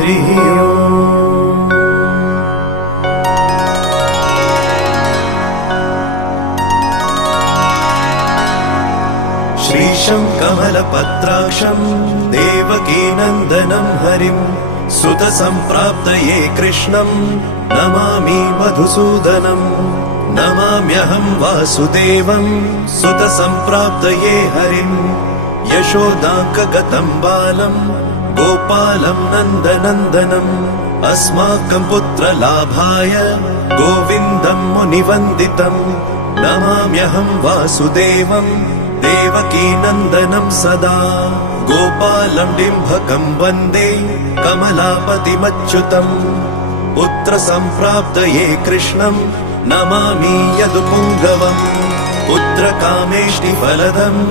हरिः ओम्। श्रीशं कमलपत्राक्षं देवकीनन्दनं हरिं सुतसम्प्राप्तये कृष्णं नमामि मधुसूदनं। नमाम्यहं वासुदेवं सुतसम्प्राप्तये हरिं यशोदाङ्कगतं बालं गोपालं नन्दनन्दनम्। अस्माकं पुत्रलाभाय गोविन्दं मुनिवन्दितं। नमाम्यहं वासुदेवं देवकीनन्दनं सदा। गोपालं डिम्भकं वन्दे कमलापतिमच्युतम्। पुत्रसम्प्राप्तये कृष्णं नमामि यदुपुङ्गवम्। पुत्रकामेष्टिफलदम्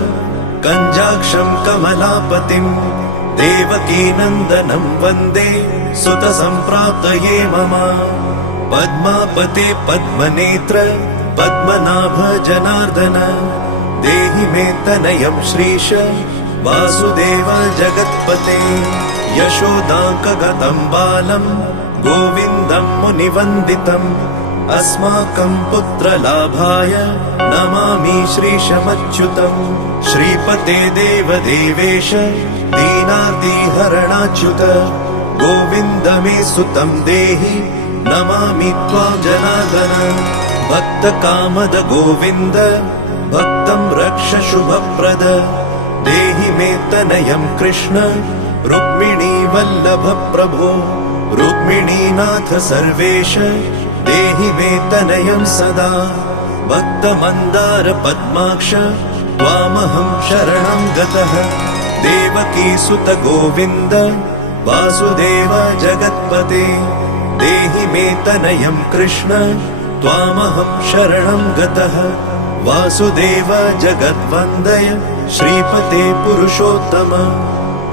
कञ्जाक्षं कमलापतिम्। देवकीनन्दनं वन्दे सुतसम्प्राप्तये मम। पद्मापते पद्मनेत्र पद्मनाभ जनार्दन। देहि मे तनयं श्रीश वासुदेव जगत्पते। यशोदाङ्कगतं बालं गोविन्दं मुनिवन्दितम्। अस्माकं पुत्रलाभाय नमामि श्रीशमच्युतम्। श्रीपते देवदेवेश दीनार्तिहरणाच्युत। गोविन्द मे सुतं देहि नमामि त्वां जनार्दन। भक्तकामद गोविन्द भक्तं रक्ष शुभप्रद। देहि मे तनयं कृष्ण रुक्मिणी वल्लभ प्रभो। रुक्मिणीनाथ सर्वेश देहि मे तनयं सदा। भक्तमन्दार पद्माक्ष त्वामहं शरणं गतः। देवकी सुत गोविन्द वासुदेव जगत्पते। देहि मे तनयं कृष्ण त्वामहं शरणं गतः। वासुदेव जगद्वन्दय श्रीपते पुरुषोत्तम।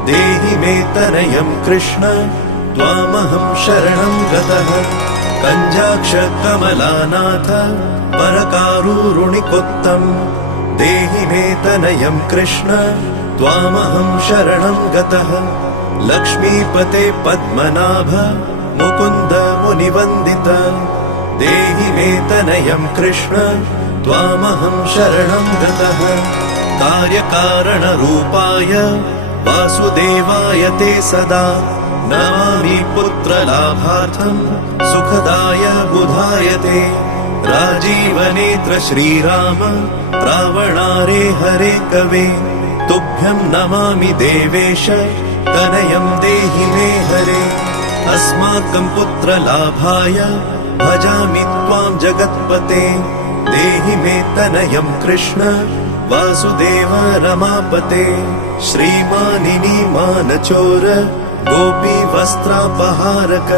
देहि मे तनयं कृष्ण त्वामहं शरणं गतः। कञ्जाक्ष कमलानाथ परकारुरुणिकोत्तम्। देहि मे तनयं कृष्ण त्वामहं शरणं गतः। लक्ष्मीपते पद्मनाभ मुकुन्द मुनिवन्दित। देहि मे तनयं कृष्ण त्वामहं शरणं गतः। कार्यकारणरूपाय वासुदेवाय ते सदा। नमामि पुत्रलाभार्थं सुखदाय बुधाय ते। राजीवनेत्र श्रीराम रावणारे हरे कवे। तुभ्यं नमामि देवेश तनयं देहि मे हरे। अस्माकं पुत्रलाभाय भजामि त्वां जगत्पते। देहि मे तनयं कृष्ण वासुदेव रमापते। श्रीमानिनी मानचोर गोपी वस्त्रापहारक।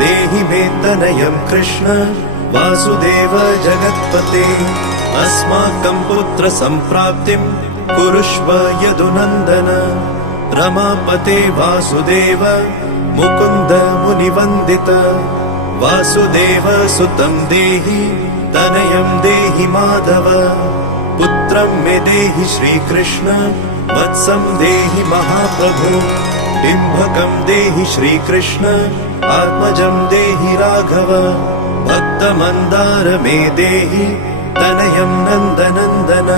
देहि मे तनयं कृष्ण वासुदेव जगत्पते। अस्माकं पुत्र सम्प्राप्तिं कुरुष्व यदुनन्दन। रमापते वासुदेव मुकुन्द मुनिवन्दित। वासुदेव सुतं देहि तनयं देहि माधव। पुत्रं मे देहि श्रीकृष्ण वत्सं देहि महाप्रभु। डिम्भकं देहि श्रीकृष्ण आत्मजं देहि राघव। भक्तमन्दार मे देहि तनयं नन्दनन्दन।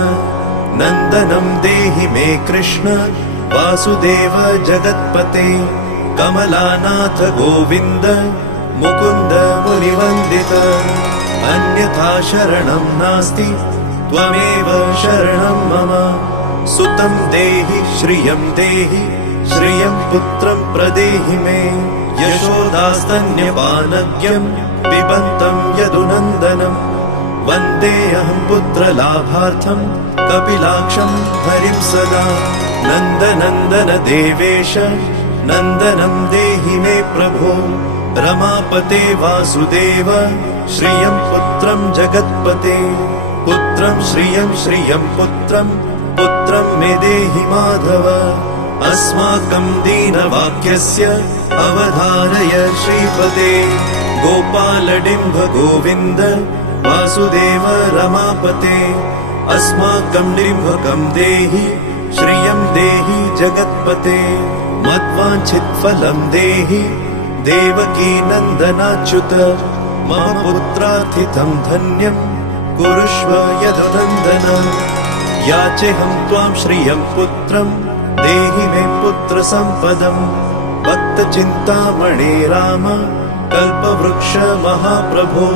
नन्दनं देहि मे कृष्ण वासुदेव जगत्पते। कमलानाथ गोविन्द मुकुन्द मुनिवन्दित। अन्यथा शरणं नास्ति त्वमेव शरणं मम। सुतं देहि श्रियं देहि श्रियं पुत्रं प्रदेहि मे। यशोदास्तन्यपानज्ञं पिबन्तं यदुनन्दनं। वन्देऽहं पुत्रलाभार्थं कपिलाक्षं हरिं सदा। नन्दनन्दन देवेश नन्दनं देहि मे प्रभो। रमापते वासुदेव श्रियं पुत्रं जगत्पते। पुत्रं श्रियं श्रियं पुत्रं पुत्रं मे देहि माधव। अस्माकं दीनवाक्यस्य अवधारय श्रीपते। गोपालडिम्भ गोविन्द वासुदेव रमापते। अस्माकं डिम्भकं देहि श्रियं देहि जगत्पते। मद्वाञ्छितफलं देहि देवकी नन्दनाच्युत मम पुत्रार्थितं धन्यं कुरुष्व यदुनन्दन याचेऽहं त्वां श्रियं पुत्रं देहि मे पुत्रसम्पदं भक्तचिन्तामणे राम कल्पवृक्ष महाप्रभो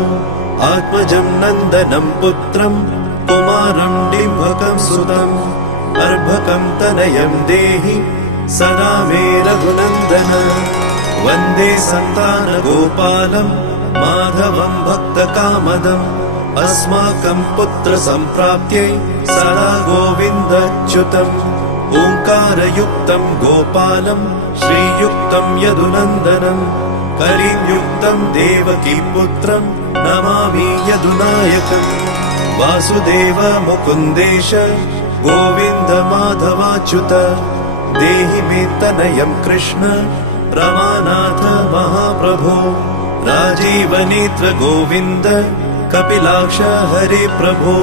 आत्मजं नन्दनं पुत्रं कुमारं डिम्भकं सुतम् अर्भकं तनयं देहि सदा मे रघुनन्दन वन्दे सन्तानगोपालं माधवं भक्तकामदम् अस्माकं पुत्रसम्प्राप्त्यै सदा गोविन्दच्युतम् ओङ्कारयुक्तं गोपालं श्रीयुक्तं यदुनन्दनं कलियुक्तं देवकीपुत्रं नमामि यदुनायकम् वासुदेव मुकुन्देश गोविन्द माधवाच्युत देहि मे तनयं कृष्ण रमानाथ महाप्रभो राजीवनेत्र गोविन्द कपिलाक्ष हरे प्रभो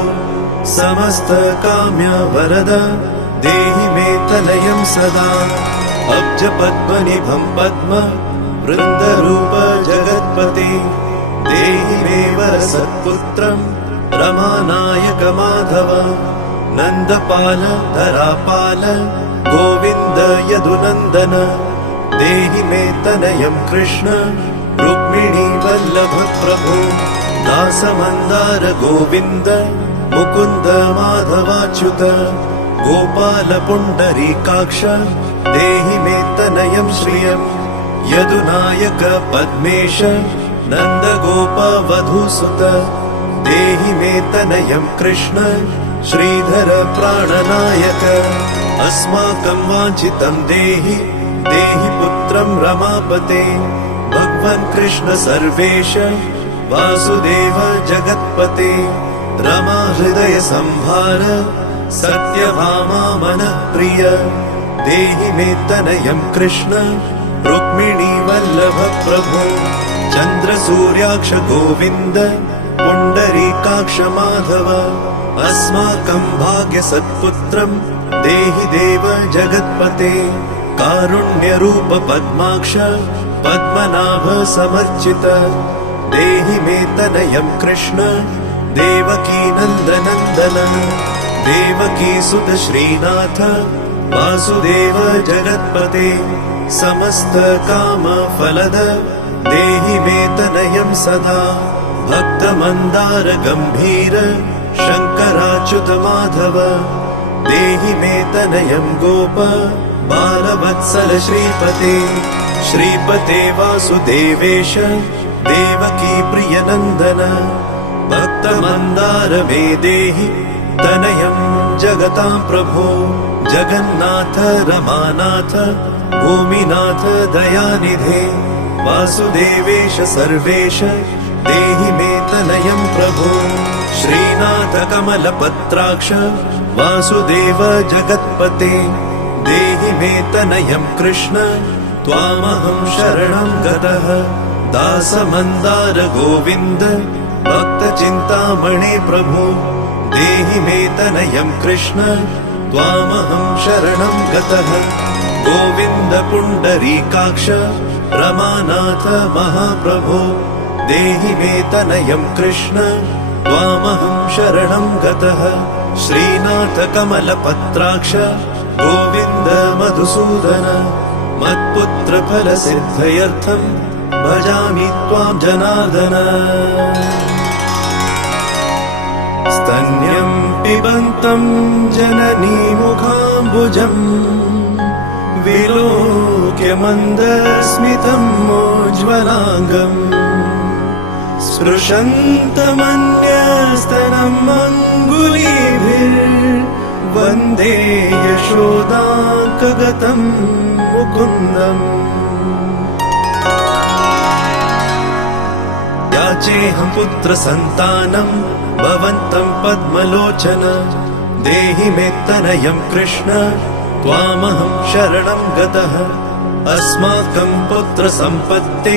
समस्त काम्य वरद देहि मे तनयं सदा अब्ज पद्मनिभं पद्म वृन्दरूप जगत्पते देहि मे वरसत्पुत्रं रमानायक माधव नन्दपाल धरापाल गोविन्द यदुनन्दन देहि मे तनयं कृष्ण रुक्मिणी वल्लभ प्रभो दासमन्दार गोविन्द मुकुन्द माधवाच्युत गोपाल पुण्डरीकाक्ष देहि मे तनयं श्रियं यदुनायक पद्मेश नन्दगोप वधूसुत देहि मे तनयं कृष्ण श्रीधर प्राणनायक अस्माकं वाञ्छितं देहि देहि पुत्रं रमापते भगवन् कृष्ण सर्वेश वासुदेव जगत्पते रमा हृदय संभार सत्यभामा मनः प्रिय देहि मे तनयं कृष्ण रुक्मिणी वल्लभ प्रभो चन्द्र सूर्याक्ष गोविन्द पुण्डरीकाक्ष माधव अस्माकं भाग्य सत्पुत्रं देहि देव जगत्पते कारुण्यरूप पद्माक्ष पद्मनाभ समर्चित देहि मे तनयं कृष्ण देवकी नन्दनन्दन देवकी सुत श्रीनाथ वासुदेव जगत्पते समस्त काम फलद देहि मे तनयं सदा भक्तमन्दार गम्भीर शङ्कराच्युत माधव देहि मे तनयं गोप बालवत्सल श्रीपते श्रीपते वासुदेवेश देवकी प्रियनन्दन भक्तमन्दार मे देहि तनयं जगतां प्रभो जगन्नाथ रमानाथ भूमिनाथ दयानिधे वासुदेवेश सर्वेश देहि मे तनयं प्रभो श्रीनाथ कमलपत्राक्ष वासुदेव जगत्पते देहि मे तनयं कृष्ण त्वामहं शरणं गतः दासमन्दार गोविन्द भक्तचिन्तामणे प्रभो देहि मे तनयं कृष्ण त्वामहं शरणं गतः गोविन्द पुण्डरीकाक्ष रमानाथ महाप्रभो देहि मे तनयं कृष्ण त्वामहं शरणं गतः श्रीनाथ कमलपत्राक्ष गोविन्द मधुसूदन मत्पुत्र फलसिद्धयर्थं भजामि त्वां जनार्दन स्तन्यं पिबन्तं जननी मुखाम्बुजम् विलोक्य मन्दस्मितमोज्ज्वलाङ्गम् स्पृशन्तमन्यस्तनम् अङ्गुलीभिर्वन्दे यशोदाङ्कगतं मुकुन्दम् याचेऽहं पुत्रसन्तानं भवन्तं पद्मलोचन देहि मे तनयं कृष्ण त्वामहं शरणं गतः अस्माकं पुत्रसम्पत्ते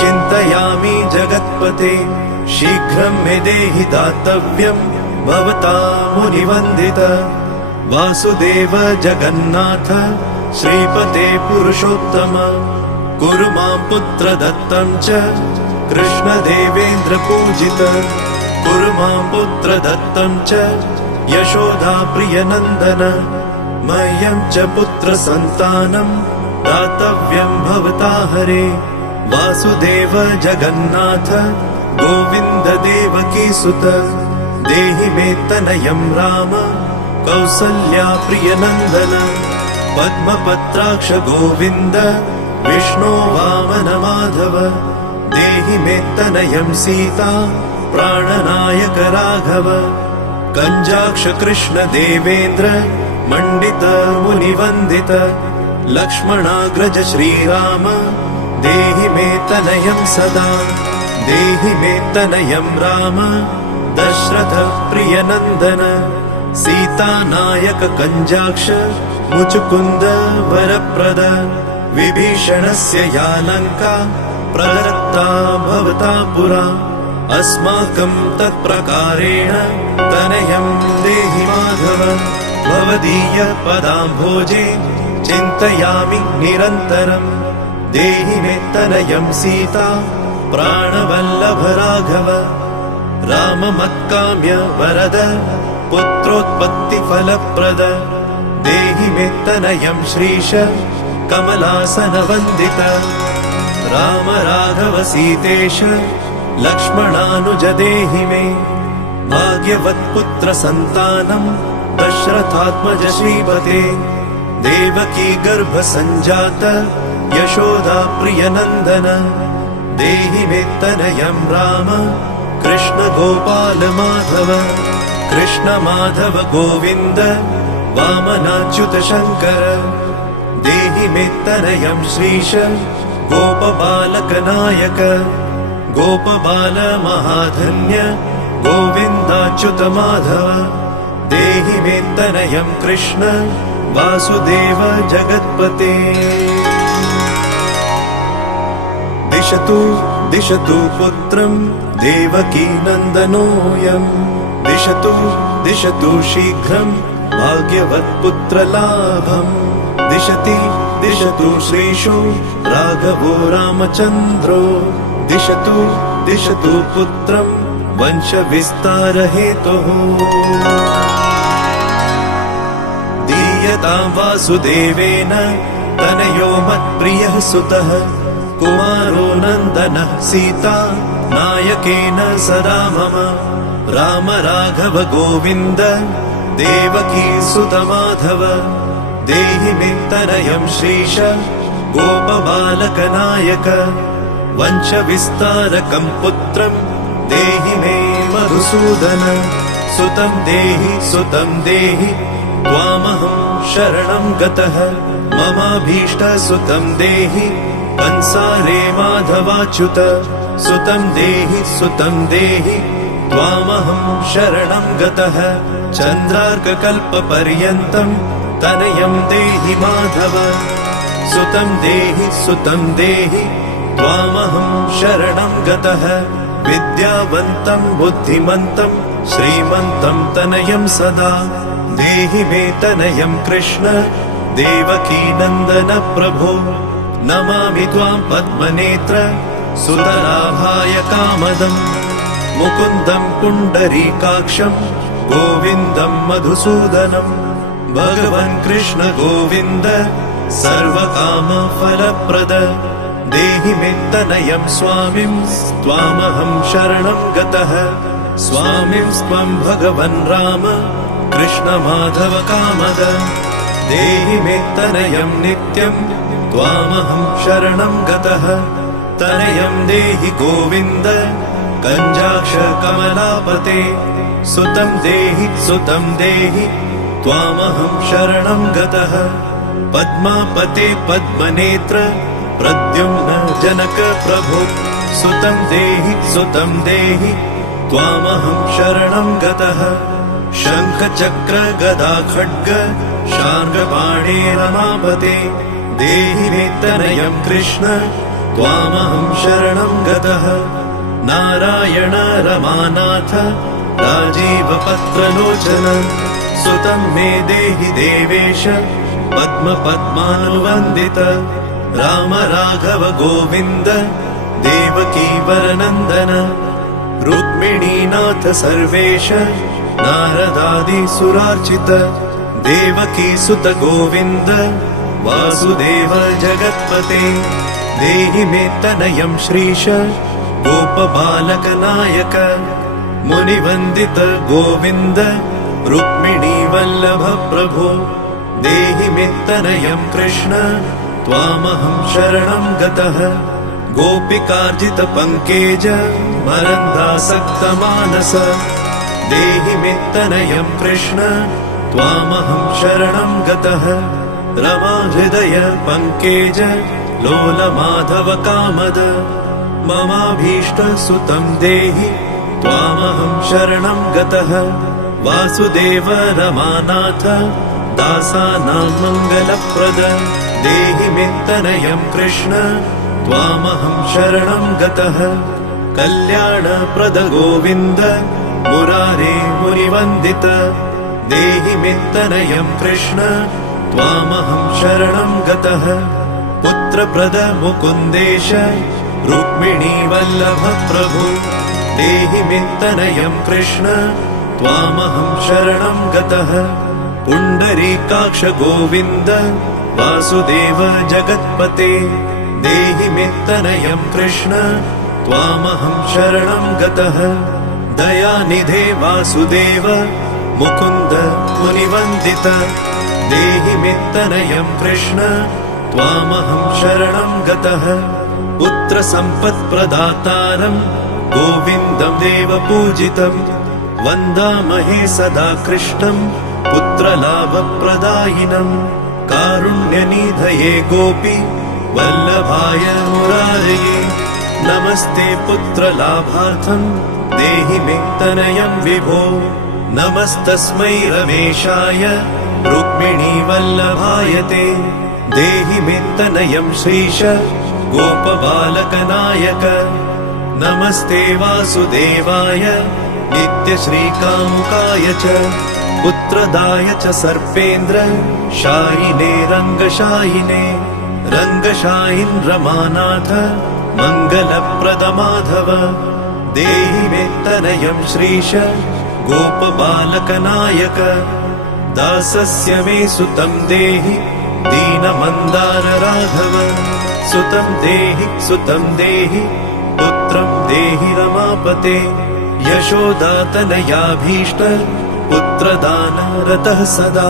चिन्तयामि जगत्पते शीघ्रं मे देहि दातव्यं भवता मुनिवन्दित वासुदेव जगन्नाथ श्रीपते पुरुषोत्तम कुरु मां पुत्रदत्तं च कृष्णदेवेन्द्रपूजित कुरु मां पुत्रदत्तं च यशोदाप्रियनन्दन मह्यं च पुत्रसन्तानं दातव्यं भवता हरे वासुदेव जगन्नाथ गोविन्द देवकीसुत देहि मे तनयं राम कौसल्या प्रियनन्दन पद्मपत्राक्ष गोविन्द विष्णो वामन माधव देहि मे तनयं सीता प्राणनायक राघव कञ्जाक्ष कृष्ण देवेन्द्र मण्डित मुनिवन्दित लक्ष्मणाग्रज श्रीराम देहि मे तनयं सदा देहि मे तनयं राम दशरथ प्रियनन्दन सीतानायक कञ्जाक्ष मुचुकुन्द वरप्रद विभीषणस्य या लङ्का प्रदत्ता भवता पुरा अस्माकं तत्प्रकारेण तनयं देहि माधव भवदीय पदाम्भोजे चिन्तयामि निरन्तरम् देहि मे तनयं सीता प्राणवल्लभ राघव राममत्काम्य वरद पुत्रोत्पत्तिफलप्रद देहि मे तनयं श्रीश कमलासनवन्दित राम राघव सीतेश लक्ष्मणानुज देहि मे भाग्यवत्पुत्र सन्तानं दशरथात्मज श्रीपते देवकी गर्भ सञ्जात यशोदा प्रियनन्दन देहि मे तनयं राम कृष्ण गोपाल माधव कृष्ण माधव गोविन्द वामनाच्युत शङ्कर देहि मे तनयं श्रीश गोपबालक नायक गोपबाल महाधन्य गोविन्दाच्युत माधव देहि मे तनयं कृष्ण वासुदेव जगत्पते दिशतु दिशतु पुत्रं देवकी नन्दनोऽयं दिशतु दिशतु शीघ्रं भाग्यवत्पुत्रलाभम् दिशति दिशतु श्रीशो राघवो रामचन्द्रो दिशतु दिशतु पुत्रं वंशविस्तारहेतुः दीयतां वासुदेवेन तनयो मत्प्रियः सुतः कुमारो नन्दनः सीता नायकेन सदा मम राम राघव गोविन्द देवकी सुत माधव देहि मे तनयं श्रीश गोपबालक नायक वंशविस्तारकं पुत्रं देहि मे मधुसूदन सुतं देहि त्वामहं शरणं गतः ममाभीष्टसुतं देहि कंसारे माधवाच्युत सुतं देहि त्वामहं शरणं गतः चन्द्रार्ककल्पपर्यन्तं तनयं देहि माधव सुतं देहि त्वामहं शरणं गतः विद्यावन्तं बुद्धिमन्तं श्रीमन्तं तनयं सदा देहि मे तनयं कृष्ण देवकी नन्दन प्रभो नमामि त्वां पद्मनेत्र सुतलाभाय कामदम् मुकुन्दं पुण्डरीकाक्षं गोविन्दं मधुसूदनं भगवन् कृष्ण गोविन्द सर्वकामफलप्रद देहि मे तनयं स्वामिं त्वामहं शरणं गतः स्वामिं त्वं भगवन् राम कृष्ण माधव कामद देहि मे तनयं नित्यं त्वामहं शरणं गतः तनयं देहि गोविन्द कञ्जाक्ष कमलापते सुतं देहि त्वामहं शरणं गतः पद्मापते पद्मनेत्र प्रद्युम्न जनक प्रभो सुतं देहि त्वामहं शरणं गतः शङ्खचक्र गदा खड्ग शार्ङ्गपाणे रमापते देहि मे तनयं कृष्ण त्वामहं शरणं गतः नारायण रमानाथ राजीवपत्रलोचन सुतं मे देहि देवेश पद्मपद्मानुवन्दित राम राघव गोविन्द देवकी वरनन्दन रुक्मिणीनाथ सर्वेश नारदादि सुरार्चित देवकी सुत गोविन्द वासुदेव जगत्पते देहि मे तनयं श्रीश गोपबालकनायक मुनिवन्दित गोविन्द रुक्मिणी वल्लभ प्रभो देहि मे तनयं कृष्ण त्वामहं शरणं गतः गोपिकार्जित पङ्केज मरन्दासक्तमानस देहि मे तनयं कृष्ण त्वामहं शरणं गतः रमा हृदय पङ्केज लोलमाधव कामद ममाभीष्ट सुतं देहि त्वामहं शरणं गतः वासुदेव रमानाथ दासानां मङ्गलप्रद देहि मे तनयं कृष्ण त्वामहं शरणं गतः कल्याणप्रद गोविन्द मुरारे मुनिवन्दित देहि मे तनयं कृष्ण त्वामहं शरणं गतः पुत्रप्रद मुकुन्देश रुक्मिणी वल्लभ प्रभु देहि मे तनयं कृष्ण त्वामहं शरणं गतः पुण्डरीकाक्ष गोविन्द वासुदेव जगत्पते देहि मे तनयं कृष्ण त्वामहं शरणं गतः दयानिधे वासुदेव मुकुन्द मुनिवन्दित देहि मे तनयं कृष्ण त्वामहं शरणं गतः पुत्रसम्पत्प्रदातारं गोविन्दं देवपूजितं वन्दामहे सदा कृष्णं पुत्रलाभप्रदायिनं कारुण्यनिधये गोपी वल्लभाय मुरारये नमस्ते पुत्रलाभार्थं देहि मे तनयं विभो नमस्तस्मै रमेशाय रुक्मिणी वल्लभाय ते देहि मे तनयं श्रीश गोपबालकनायक नमस्ते वासुदेवाय नित्यश्रीकामुकाय च पुत्रदाय च सर्पेन्द्र शायिने रङ्गशायिने रङ्गशायिन् रमानाथ मङ्गलप्रद माधव देहि मे तनयं श्रीश गोपबालकनायक दासस्य मे सुतं देहि दीनमन्दार राघव सुतं देहि पुत्रं देहि रमापते यशोदातनयाभीष्ट पुत्रदान रतः सदा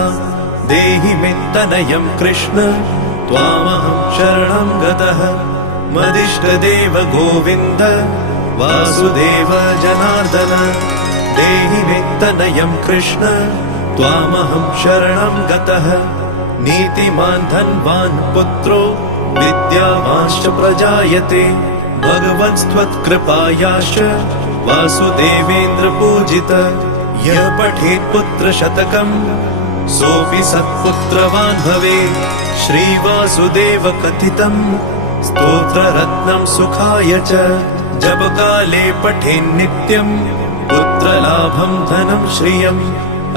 देहि मे तनयं कृष्ण त्वामहं शरणं गतः मदिष्टदेव गोविन्द वासुदेव जनार्दन देहि मे तनयं कृष्ण त्वामहं शरणं गतः नीतिमान् धनवान् पुत्रो विद्यावांश्च प्रजायते भगवत्स्त्वत्कृपायाश्च वासुदेवेन्द्र पूजित यः पठेत् पुत्रशतकं सोऽपि सत्पुत्रवान् भवेत् श्रीवासुदेव कथितं स्तोत्ररत्नं सुखाय च जपकाले पठेन्नित्यं पुत्रलाभं धनं श्रियम्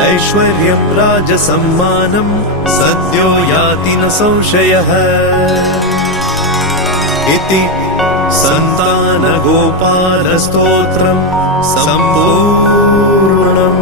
ऐश्वर्यं राजसम्मानं सद्यो याति न संशयः इति सन्तानगोपालस्तोत्रं सम्पूर्णम्।